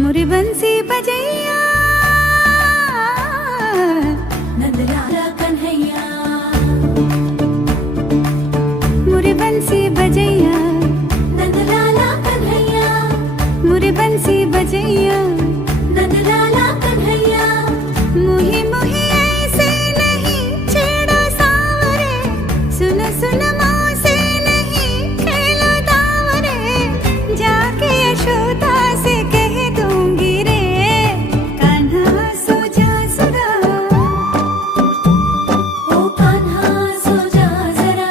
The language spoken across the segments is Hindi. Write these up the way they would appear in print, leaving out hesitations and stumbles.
मुरी बंसी बजैया नंदलाला कन्हैया, मुरी बंसी बजैया नंदलाला कन्हैया, मुरी बंसी बजैया नंदलाला कन्हैया। मुही मुही ऐसे नहीं छेड़ो सांवरे, सुन सुन माँ से नहीं खेलो दावरे, जाके यशोदा से कह दूंगी रे, कान्हा सो जा जरा, ओ कान्हा सो जा जरा,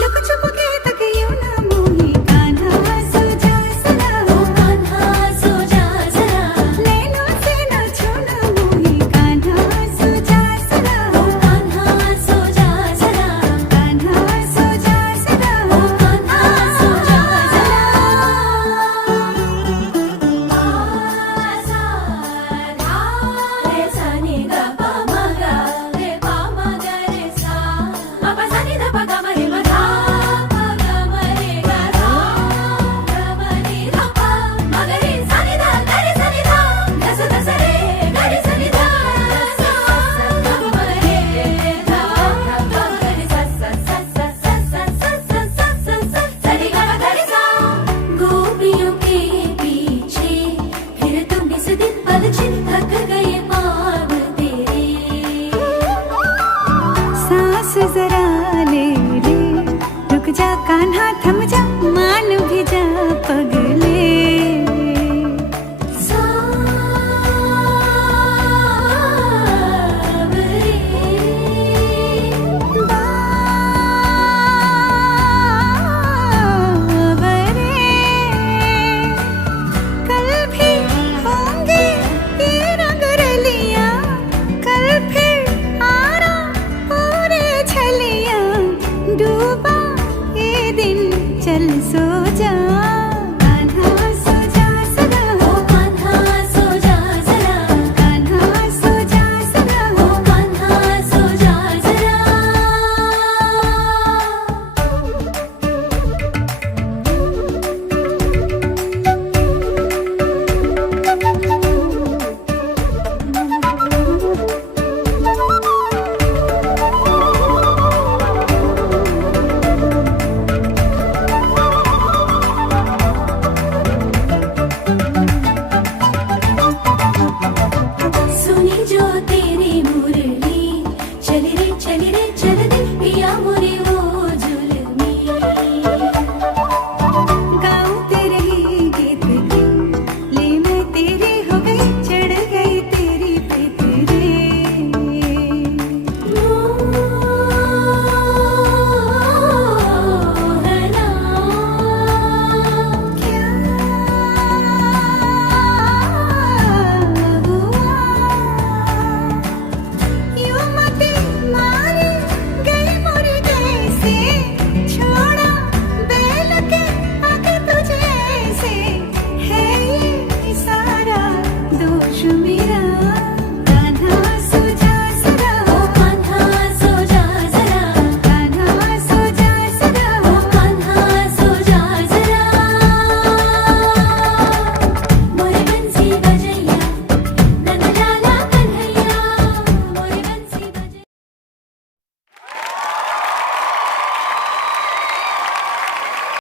लुक छुप के तक यूं ना मोही, कान्हा सो जा जरा, ओ कान्हा सो जा जरा, नैनों से ना छूना मोही, कान्हा सो जा जरा, ओ कान्हा सो जा जरा, कान्हा सो जा जरा, ओ कान्हा सो जा जरा। रे सा नि ग प म ग रे प म ग रे सा, म प सा नि ध प ग म रे म धा प ग म रे ग धा ग म रे ध प म ग रे सा नि ध ग रे सा नि ध ध स ध स रे ग रे सा नि ध सा ग म रे ध प म ग रे सा सा सा सा सा सा सा सा सा सा सा रे ग म ग रे सा। गोपियों के पीछे फिर तुम इस दिन पलछिन थक गए पाँव तेरे, सांस जरा ले ले, रुक जा कान्हा थम जा, मान भी जा पगले, सावरे बावरे, कल भी होंगे ये रंग रलियां, कल फिर आना पूरे छलियां, डूबा ये दिन चल सो जा।